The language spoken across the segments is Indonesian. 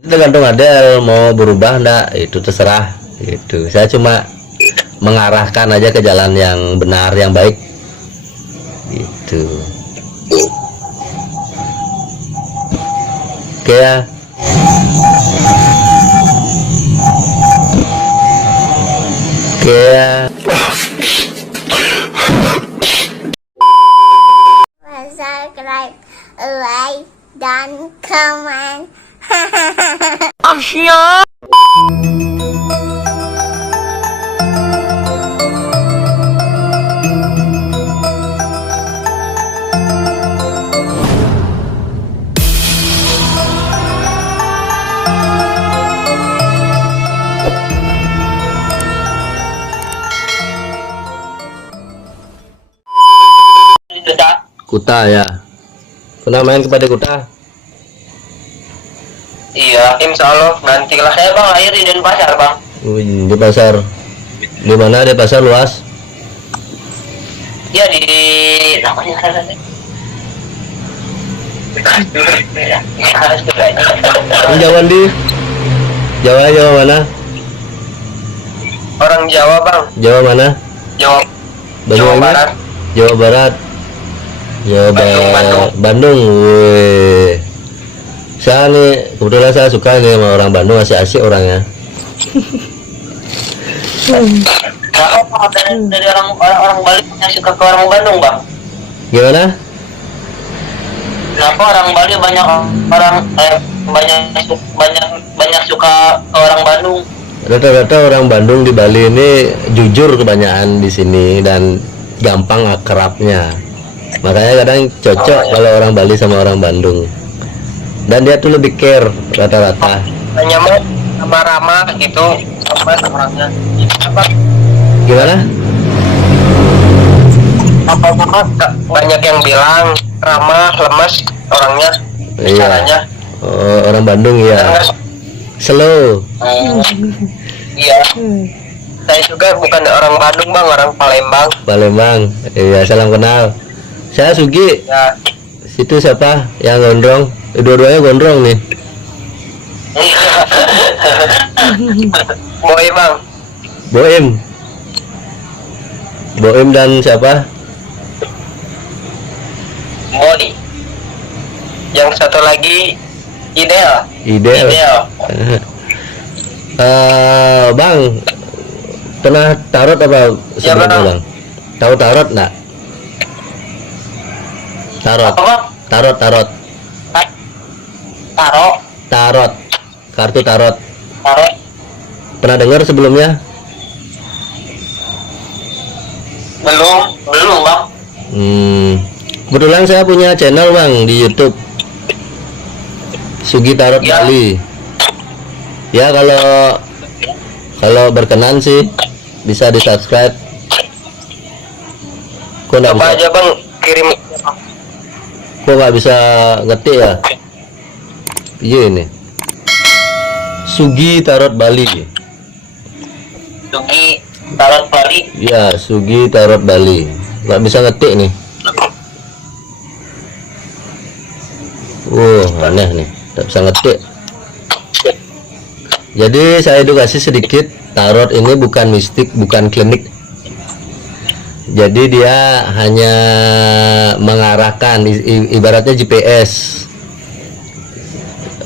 Tergantung Adel mau berubah enggak, itu terserah. Itu saya cuma mengarahkan aja ke jalan yang benar, yang baik. Gitu. Oke ya. Oke ya. Subscribe, like, dan comment. Asyik. Kuta ya. Pernah main kepada Kuta? Iya, insya Allah nantilah saya bang lahir di Denpasar bang. Di pasar. Di mana di pasar luas? Iya di namanya sana sih. Jawa di Jawa mana? Orang Jawa bang. Jawa mana? Jawa Banyuwangi? Barat. Jawa Barat. Jawa Barat. Bandung. Wih. Saya nih kebetulan saya suka nih sama orang Bandung, masih asik orangnya. Nah, dari orang Bali yang suka ke orang Bandung bang. Gimana? Kenapa orang Bali banyak banyak suka ke orang Bandung? Rata-rata orang Bandung di Bali ini jujur kebanyakan di sini dan gampang akrabnya. Makanya kadang cocok kalau orang Bali sama orang Bandung. Dan dia tuh lebih care rata-rata. Nyaman sama ramah gitu sama orangnya. Apa? Gimana? Apa banyak yang bilang ramah lemes orangnya. Caranya. Oh, orang Bandung ya. Slow. Iya. Saya juga bukan orang Bandung bang, orang Palembang. Palembang. Iya, salam kenal. Saya Sugi. Ya. Situ siapa yang gondrong? Dua-duanya gondrong nih. Boy bang. Boim. Boim dan siapa? Boy. Yang satu lagi Ideal. Ideal. Bang, pernah tarot apa sebelumnya Bang. bang? Tahu tarot nggak? Tarot. Apa bang? Tarot. Tarot. Kartu tarot. Tarot. Pernah dengar sebelumnya? Belum bang. Kebetulan saya punya channel bang di YouTube, Sugi Tarot Ya. Bali. Ya kalau berkenan sih bisa di subscribe. Kok nggak Coba bisa? aja bang kirim. Kok nggak bisa ngetik ya? Iya ini. Sugi Tarot Bali. Sugi Tarot Bali. Ya, Sugi Tarot Bali. Nggak bisa ngetik nih. Aneh nih, tak bisa ngetik. Jadi saya edukasi sedikit, tarot ini bukan mistik, bukan klinik. Jadi dia hanya mengarahkan, ibaratnya GPS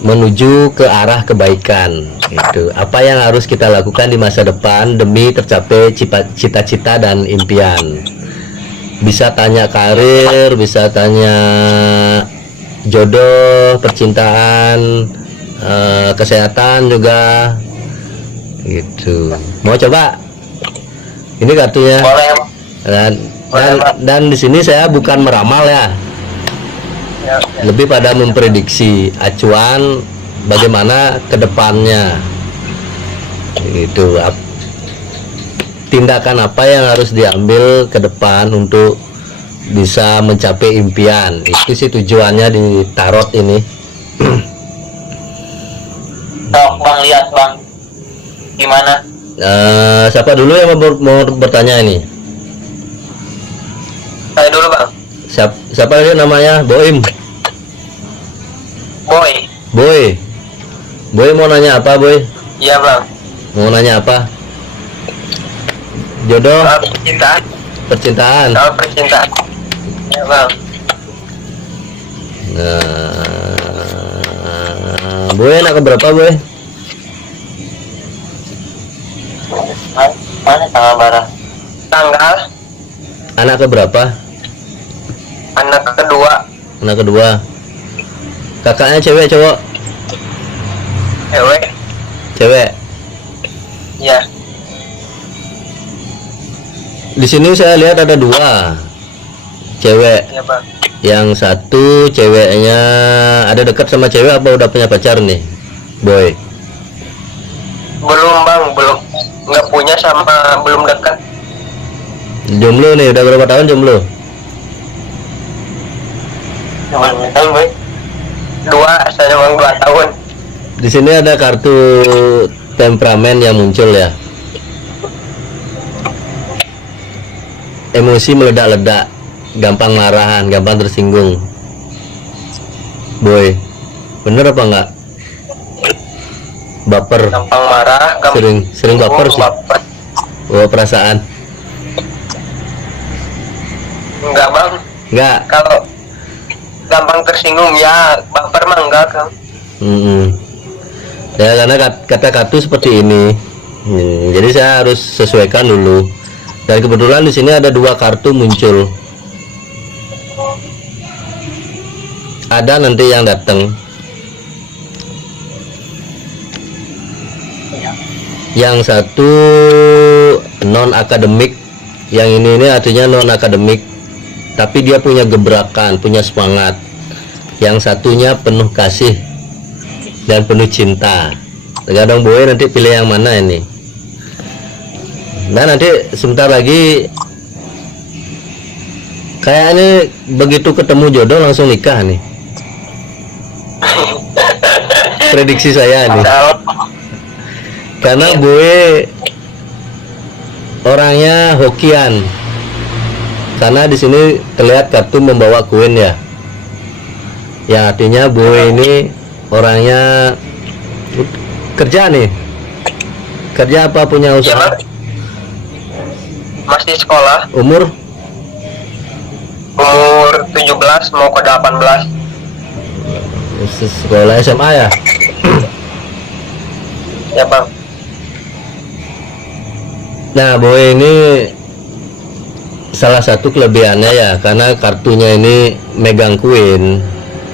menuju ke arah kebaikan. Itu apa yang harus kita lakukan di masa depan demi tercapai cita-cita dan impian. Bisa tanya karir, bisa tanya jodoh, percintaan, kesehatan juga gitu. Mau coba? Ini kartunya. Boleh. Dan di sini saya bukan meramal ya, Ya. lebih pada memprediksi acuan bagaimana kedepannya. Itu tindakan apa yang harus diambil ke depan untuk bisa mencapai impian. Itu sih tujuannya di tarot ini. Sok bang lihat bang. Gimana? Siapa dulu yang mau bertanya ini? Saya dulu bang. Siapa ini namanya? Boim. Boy. Boy. Boy mau nanya apa, Boy? Iya bang. Mau nanya apa? Jodoh, Soal percintaan. percintaan. Soal percintaan. Iya bang. Nah, Boy anak keberapa, Boy? Mana tanggal barang? Tanggal Anak keberapa? anak kedua. Anak kedua. Kakaknya cewek cowok? Cewek. Cewek. Iya. Di sini saya lihat ada dua cewek. Iya bang. Yang satu ceweknya ada dekat sama cewek apa udah punya pacar nih, Boy? Belum bang, belum. Nggak punya sama belum dekat. Jomblo nih, udah berapa tahun jomblo? Cuma tahun boy. Saya bang 2 tahun. Di sini ada kartu temperamen yang muncul ya. Emosi meledak-ledak, gampang marahan, gampang tersinggung. Boy, bener apa enggak? Baper, Gampang marah. sering baper sih. Baper. Oh, perasaan. Enggak bang. Enggak. Kalau gampang tersinggung ya baper mah enggak kan. Ya karena kata kartu seperti ini. Jadi saya harus sesuaikan dulu. Dan kebetulan di sini ada dua kartu muncul. Ada nanti yang datang. Yang satu non akademik, yang ini artinya non akademik, tapi dia punya gebrakan, punya semangat. Yang satunya penuh kasih dan penuh cinta. Tergantung Boy nanti pilih yang mana ini. Nah nanti sebentar lagi kayaknya begitu ketemu jodoh langsung nikah nih. Prediksi saya nih. Karena Boy orangnya hokian. Karena di sini terlihat kartu membawa koin ya. Ya artinya Boy ini orangnya kerja nih. Kerja apa punya usaha? Masih sekolah. Umur 17 mau ke 18. sekolah SMA ya. Ya bang. Nah Boy ini salah satu kelebihannya ya, karena kartunya ini megang koin.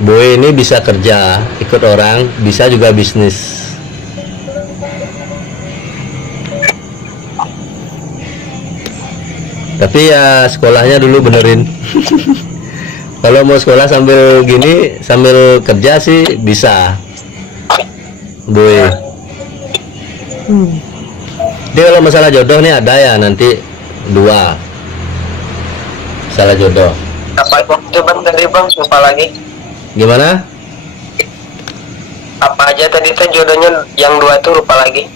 Boy ini bisa kerja ikut orang, bisa juga bisnis. Tapi ya sekolahnya dulu benerin. Kalau mau sekolah sambil gini, sambil kerja sih bisa, Boy. Jadi kalau masalah jodoh nih ada ya nanti dua masalah jodoh. Apa itu bang tadi bang? Lupa lagi. Gimana? Apa aja tadi tuh jodohnya yang 2 tuh lupa lagi.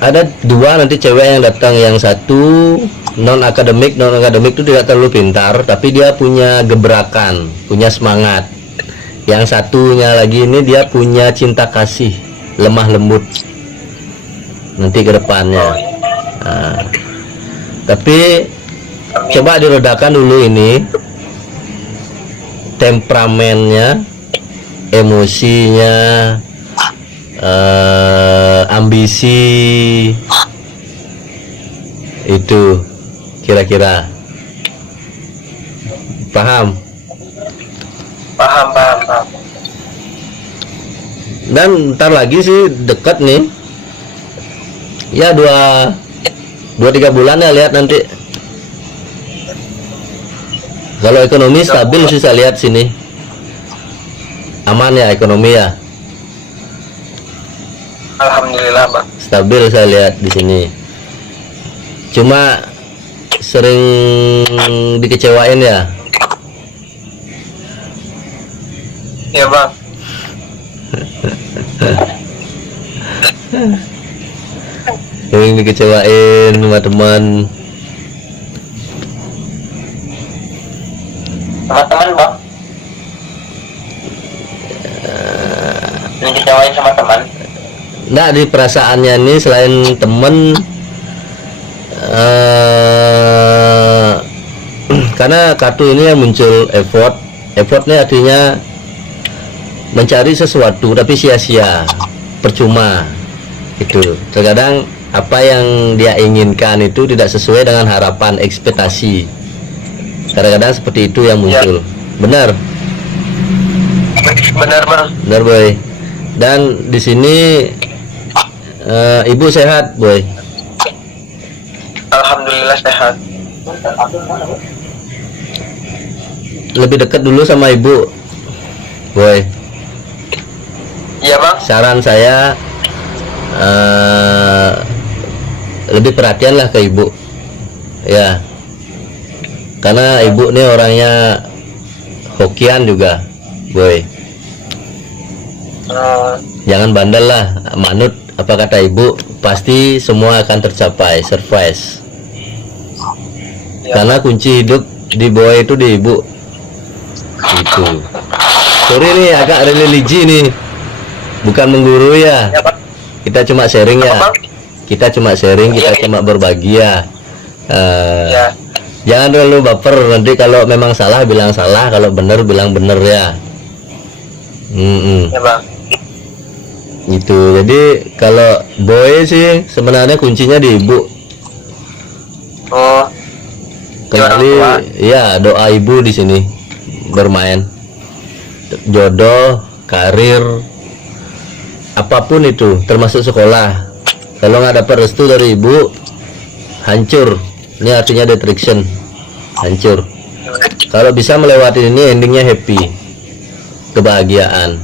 Ada dua nanti cewek yang datang, yang satu non akademik itu tidak terlalu pintar tapi dia punya gebrakan, punya semangat. Yang satunya lagi ini dia punya cinta kasih, lemah lembut nanti ke depannya. Nah, tapi coba diredakan dulu ini temperamennya, emosinya, ambisi itu kira-kira paham? Paham. Dan ntar lagi sih dekat nih ya 2-3 bulan ya, lihat nanti. Kalau ekonomi stabil sih saya lihat sini aman ya, ekonomi ya Alhamdulillah bang. stabil saya lihat di sini. Cuma sering dikecewain ya. Iya bang. Sering dikecewain sama teman. Teman-teman bang. dikecewain sama teman. Nggak, di perasaannya ini selain temen karena kartu ini yang muncul effortnya artinya mencari sesuatu tapi sia-sia, percuma itu. Terkadang apa yang dia inginkan itu tidak sesuai dengan harapan, ekspektasi. Kadang-kadang seperti itu yang muncul. Benar Bang. benar boy. Dan di sini ibu sehat boy. Alhamdulillah sehat. Lebih dekat dulu sama ibu boy. Iya bang. Saran saya lebih perhatian lah ke ibu ya, karena ibu nih orangnya hokian juga boy. Jangan bandel lah, manut apa kata ibu, pasti semua akan tercapai, surprise. Ya, Karena kunci hidup di boy itu di ibu itu. Sorry nih agak religi nih, bukan mengguru ya, ya bang. kita cuma sharing ya, Apa, Bang? kita cuma sharing, kita Iya. cuma berbagi ya. Ya. Jangan terlalu baper, nanti kalau memang salah bilang salah, kalau benar bilang benar ya. Ya bang. Gitu. Jadi kalau boy sih sebenarnya kuncinya di ibu. Oh. Kembali Di orang ya, doa ibu di sini bermain. Jodoh, karir, apapun itu, termasuk sekolah. Kalau nggak dapat restu dari ibu, hancur. Ini artinya detraction, hancur. Kalau bisa melewati ini, endingnya happy, kebahagiaan.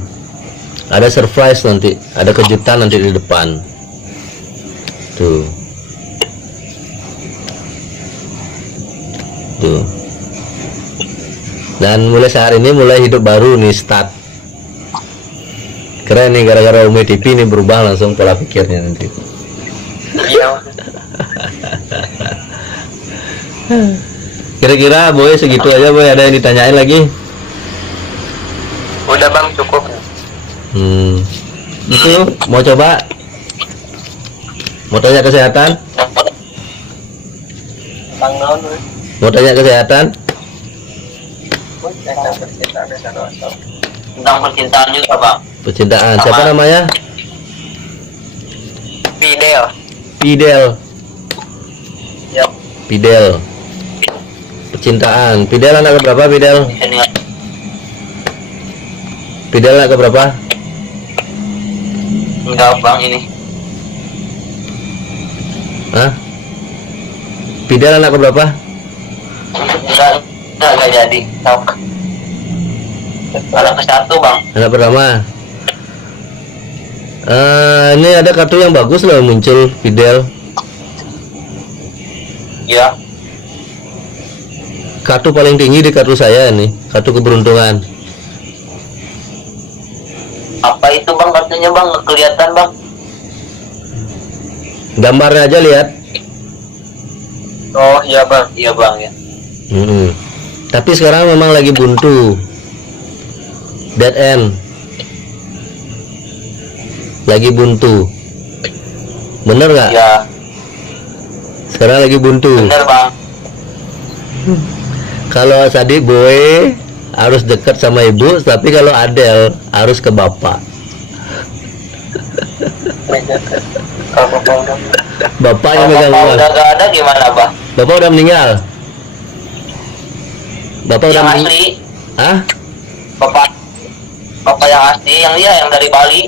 Ada surprise nanti, ada kejutan nanti di depan. Tuh. Tuh. Dan mulai saat ini mulai hidup baru nih, start. Keren nih, gara-gara Umi TV nih berubah langsung pola pikirnya nanti. Iya. Kira-kira boy segitu aja boy, ada yang ditanyain lagi? Udah bang, cukup. Itu mau coba? Mau tanya kesehatan? Bang naon? Mau tanya kesehatan? Tentang percintaan juga bang. Percintaan. Sama. Siapa namanya? Fidel. Fidel. Ya. Fidel. Percintaan. Fidel anak berapa Fidel? Fidel anak berapa? Enggak bang ini. Hah? Fidel anak berapa? Enggak jadi. Sok. Anak ke-1 bang. Anak pertama. Ini ada kartu yang bagus loh muncul Fidel. Ya. Kartu paling tinggi di kartu saya nih, kartu keberuntungan. Apa itu bang kartunya bang? Nggak kelihatan bang. Gambarnya aja lihat. Oh iya bang. Iya bang ya. Tapi sekarang memang lagi buntu, dead end, lagi buntu. Bener nggak? Ya. Sekarang lagi buntu. Bener bang. Kalau tadi boy harus dekat sama ibu, tapi kalau Adel harus ke bapak. Kalau bapak udah. Bapaknya Kalau megang bapak uang. udah gak ada gimana bang? Bapak udah meninggal. Bapak udah Yang meninggal. asli. Ah? Bapak yang asli, yang iya yang dari Bali.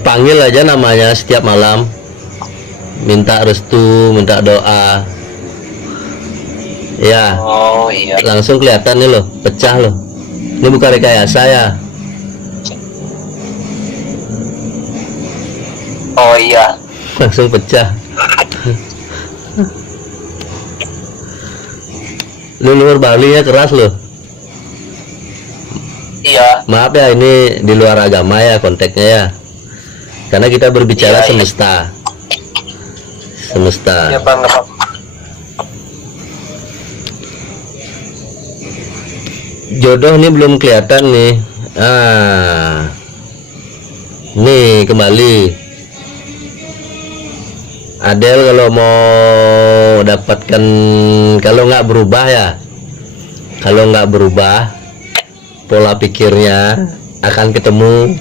Panggil aja namanya setiap malam, minta restu, minta doa ya. Oh iya. Langsung kelihatan nih loh, pecah loh. Ini bukan rekayasa ya. Oh iya. Langsung pecah. Leluhur Bali ya keras loh. Iya. Maaf ya, ini di luar agama ya konteksnya ya, karena kita berbicara Iya, iya. semesta. Semesta. Iya bang. jodoh nih belum kelihatan nih. Nih kembali. Adel kalau mau dapatkan, kalau nggak berubah ya, kalau nggak berubah pola pikirnya, akan ketemu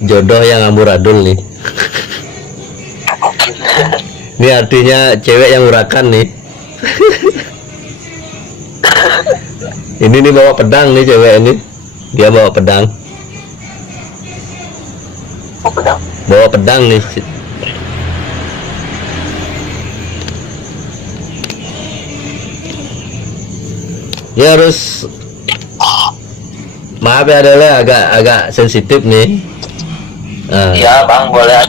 jodoh yang amburadul nih. Ini artinya cewek yang urakan nih. Ini nih bawa pedang nih cewek ini, dia bawa pedang. Bawa pedang nih. Dia harus, maaf ya adalah agak sensitif nih. Iya bang, boleh.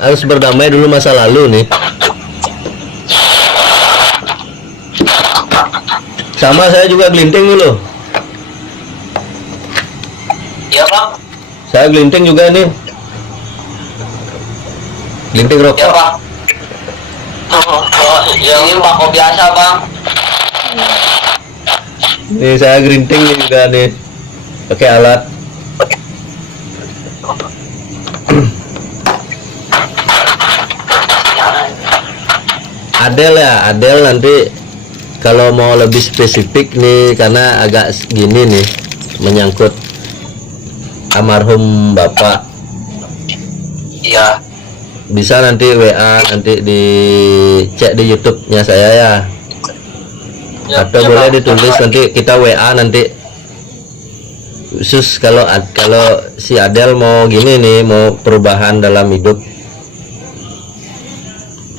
Harus berdamai dulu masa lalu nih. Sama saya juga gelinting dulu. Iya bang. Saya gelinting juga nih. Gelinting Iya rokok. bang. Yang ini rokok biasa bang. Nih saya gelinting juga nih. Pakai alat. Adel ya, Adel nanti kalau mau lebih spesifik nih, karena agak gini nih, menyangkut almarhum bapak, Iya. bisa nanti WA, nanti dicek di YouTube-nya saya ya, atau boleh ditulis nanti kita WA nanti khusus kalau si Adel mau gini nih, mau perubahan dalam hidup.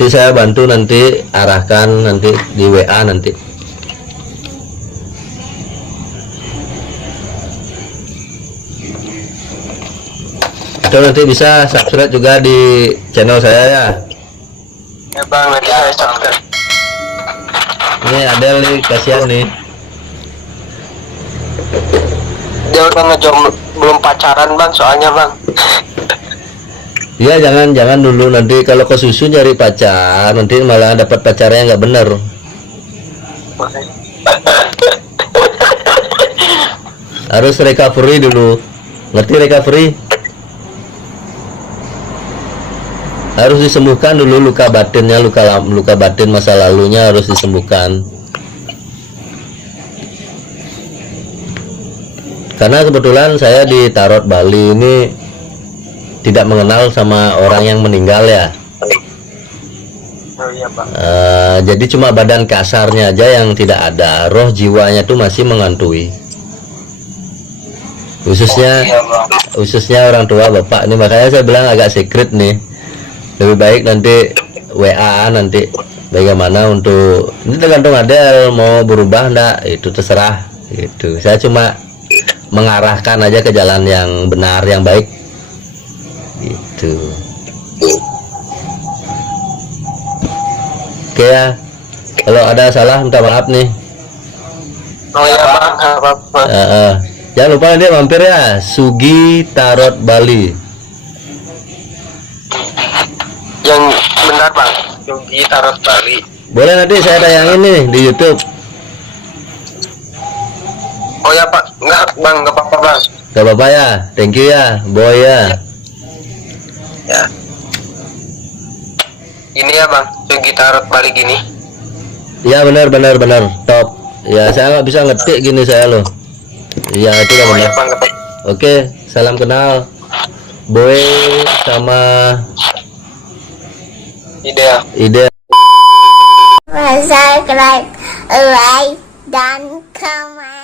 Nanti saya bantu, nanti arahkan nanti di WA nanti. Atau nanti bisa subscribe juga di channel saya ya. Ya bang, nanti saya subscribe. Ini Adel nih, kasihan nih. Dia udah ngejomblo, belum pacaran bang, soalnya bang. Ya jangan dulu, nanti kalau ke susu nyari pacar, nanti malah dapat pacarnya nggak bener. Harus recovery dulu, ngerti recovery? Harus disembuhkan dulu luka batinnya, luka batin masa lalunya harus disembuhkan. Karena kebetulan saya di Tarot Bali ini tidak mengenal sama orang yang meninggal ya. Oh iya bang. Jadi cuma badan kasarnya aja yang tidak ada, roh jiwanya tuh masih mengantui. Khususnya Iya bang. khususnya orang tua bapak ini, makanya saya bilang agak secret nih. Lebih baik nanti WA nanti bagaimana untuk, ini tergantung Adel mau berubah enggak, itu terserah gitu. Saya cuma mengarahkan aja ke jalan yang benar, yang baik gitu. Oke ya, kalau ada salah minta maaf nih. Oh iya bang, nggak apa-apa. Jangan lupa nanti mampir ya, Sugi Tarot Bali. Yang benar bang, Yogi Tarot Bali. Boleh nanti saya tayangin nih di YouTube. Oh ya pak, nggak bang, nggak apa-apa bang. Gak apa-apa ya, thank you ya, boy ya. Ya. Ini ya bang, Yogi Tarot Bali gini. Ya benar, top. Ya saya nggak bisa ngetik gini saya loh. Ya itu kan Oh benar. ya bang, nggak apa-apa. Oke, salam kenal, boy sama ide. Subscribe, like, dan comment.